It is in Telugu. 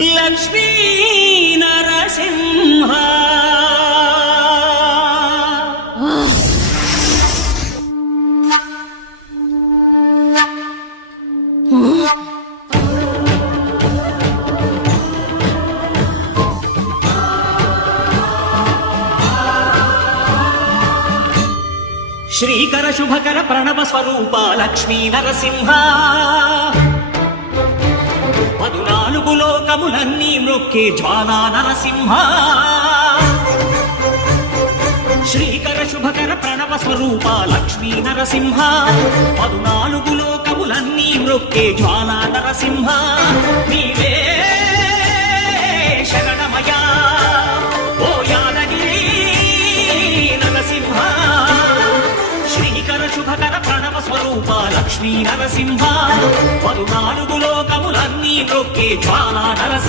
లక్ష్మీ నరసింహ శ్రీకర శుభకర ప్రణవ స్వరూప లక్ష్మీ నరసింహ 14 లోకములన్నీ మ్రొక్కే జ్వాలా నరసింహ శ్రీకర శుభకర ప్రణవ స్వరూప లక్ష్మీ నరసింహ 14 లోకములన్నీ మ్రొక్కే జ్వాలా నరసింహ నీవే శరణమయా ఓ యాదగిరి నరసింహ శ్రీకర శుభకర ప్రణవ స్వరూప లక్ష్మీ నరసింహ 14 లోకములన్నీ మ్రొక్కే జ్వాలా నరసింహ